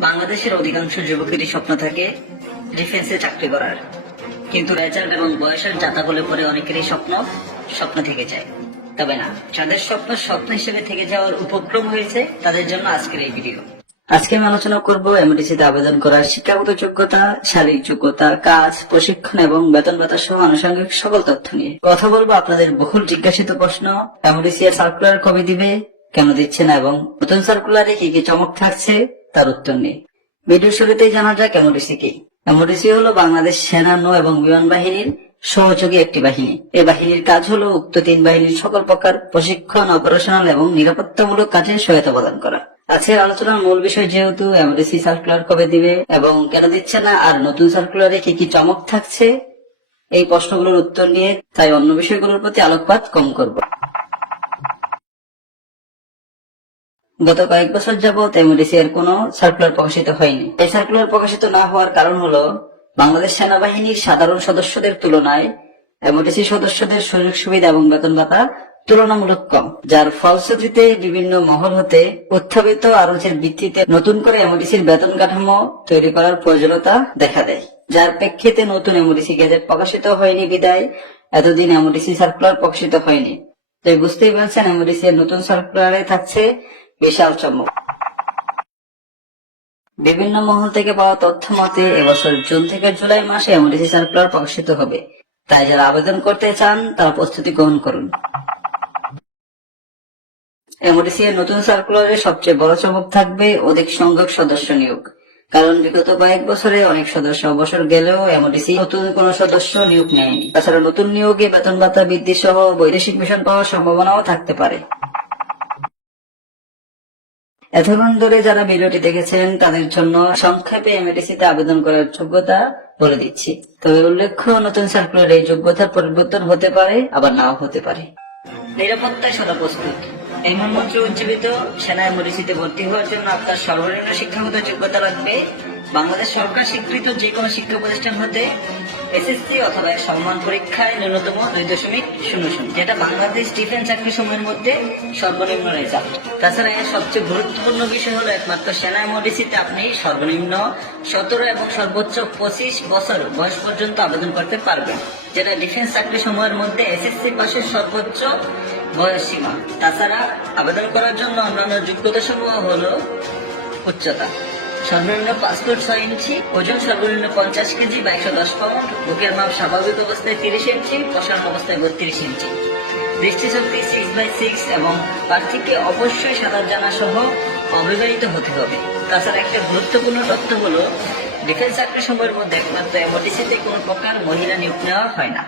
বাংলাদেশের অধিকাংশ যুবকেরই স্বপ্ন থাকে ডিফেন্সে চাকরি করার। কিন্তু রেজাল্ট এবং বয়সের জাতা বলে পরে অনেকেরই স্বপ্ন স্বপ্ন থেকে যায়। তবে না, যাদের স্বপ্ন স্বপ্ন হিসেবে থেকে যাওয়ার উপক্রম হয়েছে, তাদের জন্য আজকের এই ভিডিও আজকে আমি আলোচনা করব এমডিসিতে আবেদন করার শিক্ষাগত যোগ্যতা, শারীরিক যোগ্যতা, কাজ, প্রশিক্ষণ এবং বেতন ভাতা সহ আনুষঙ্গিক সকল তথ্য নিয়ে কথা বলব আপনাদের বহুল জিজ্ঞাসিত প্রশ্ন। এমডিসি সার্কুলার কবে দিবে, কেন দিচ্ছে না এবং নতুন সার্কুলারে কি কি চমক থাকছে তার উত্তর নিয়ে ভিডিও শুরুতেই জানা যাক এমডিসি কি? হলো বাংলাদেশ সেনা নৌ এবং বিমান বাহিনীর সহযোগী একটি বাহিনী। এই বাহিনীর কাজ হলো উক্ত তিন বাহিনীর সকল প্রকার প্রশিক্ষণ, অপারেশনাল এবং নিরাপত্তামূলক কাজে সহায়তা প্রদান করা। আজকের আলোচনার মূল বিষয় যেহেতু এমডিসি সার্কুলার কবে দিবে এবং কেন দিচ্ছে না, আর নতুন সার্কুলারে কি কি চমক থাকছে, এই প্রশ্নগুলোর উত্তর নিয়ে তাই অন্য বিষয়গুলোর প্রতি আলোকপাত কম করব। গত কয়েক বছর যাবৎ এমডিসি এর কোনো সার্কুলার প্রকাশিত হয়নি। এই সার্কুলার প্রকাশিত না হওয়ার কারণ হলো, বাংলাদেশ সেনাবাহিনীর সাধারণ সদস্যদের তুলনায় এমডিসি সদস্যদের সুযোগ সুবিধা এবং বেতন ভাতা তুলনামূলক কম, যার ফলশ্রুতিতে বিভিন্ন মহল হতে উত্থাপিত আলোচের ভিত্তিতে নতুন করে এমডিসির বেতন কাঠামো তৈরি করার প্রয়োজনীয়তা দেখা দেয়। যার প্রেক্ষিতে নতুন এমডিসি গেজেট প্রকাশিত হয়নি বিদায়, এতদিন এমডিসি সার্কুলার প্রকাশিত হয়নি। তাই বুঝতেই পারছেন এমডিসি এর নতুন সার্কুলারে থাকছে বিশাল চমক। বিভিন্ন মহল থেকে পাওয়া তথ্য মতে, এবছর জুন থেকে জুলাই মাসে এমডিসি সার্কুলার প্রকাশিত হবে। তাই যারা আবেদন করতে চান, তারা প্রস্তুতি গ্রহণ করুন। এমডিসি এর নতুন সার্কুলারে সবচেয়ে বড় চমক থাকবে অধিক সংখ্যক সদস্য নিয়োগ। কারণ বিগত কয়েক বছরে অনেক সদস্য অবসর গেলেও এমডিসি নতুন কোন সদস্য নিয়োগ নেয়নি। তাছাড়া নতুন নিয়োগে বেতন ভাতা বৃদ্ধি সহ বৈদেশিক মিশন পাওয়ার সম্ভাবনাও থাকতে পারে। এতক্ষণ ধরে যারা ভিডিওটি দেখেছেন, তাদের জন্য সংক্ষেপে এমএডিসিতে আবেদন করার যোগ্যতা বলে দিচ্ছি। তবে উল্লেখ্য, নতুন সার্কুলার এই যোগ্যতার পরিবর্তন হতে পারে, আবার নাও হতে পারে। নিরাপত্তায় সদা প্রস্তুত। এই মর্মন্ত্রে উজ্জীবিত সেনা এমডিসিতে ভর্তি হওয়ার জন্য আপনার সর্বনিম্ন শিক্ষাগত যোগ্যতা লাগবে। বাংলাদেশ সরকার স্বীকৃত যে কোনো শিক্ষা প্রতিষ্ঠান হতে এসএসসি অথবা সম্মান পরীক্ষায় ন্যূনতম দুই দশমিক শূন্য শূন্য, যেটা বাংলাদেশ ডিফেন্স চাকরি সময়ের মধ্যে সর্বনিম্ন রেজাল্ট তাছাড়া এর সবচেয়ে গুরুত্বপূর্ণ বিষয় হলো একমাত্র সেনা এমডিসিতে আপনি সর্বনিম্ন সতেরো এবং সর্বোচ্চ পঁচিশ বছর বয়স পর্যন্ত আবেদন করতে পারবেন, যেটা ডিফেন্স চাকরি সময়ের মধ্যে এসএসসি পাশের সর্বোচ্চ বয়স সীমা। তাছাড়া আবেদন করার জন্য অন্যান্য যোগ্যতা সমূহ হলো উচ্চতা। সর্বনিম্ন পাঁচ ফুট ছয় ইঞ্চি, ওজন সর্বনিম্ন পঞ্চাশ কেজি বা একশো দশ পাউন্ড। বুকের মাপ স্বাভাবিক অবস্থায় তিরিশ ইঞ্চি প্রসারণ অবস্থায় বত্রিশ ইঞ্চি। দৃষ্টিশক্তি সিক্স বাই সিক্স এবং প্রার্থীকে অবশ্যই সাঁতার জানা সহ অবিবাহিত হতে হবে। তাছাড়া একটা গুরুত্বপূর্ণ তথ্য হলো ডিফেন্স চাকরি সময়ের মধ্যে একমাত্র এমডিসিতে কোনো প্রকার মহিলা নিয়োগ নেওয়া হয় না।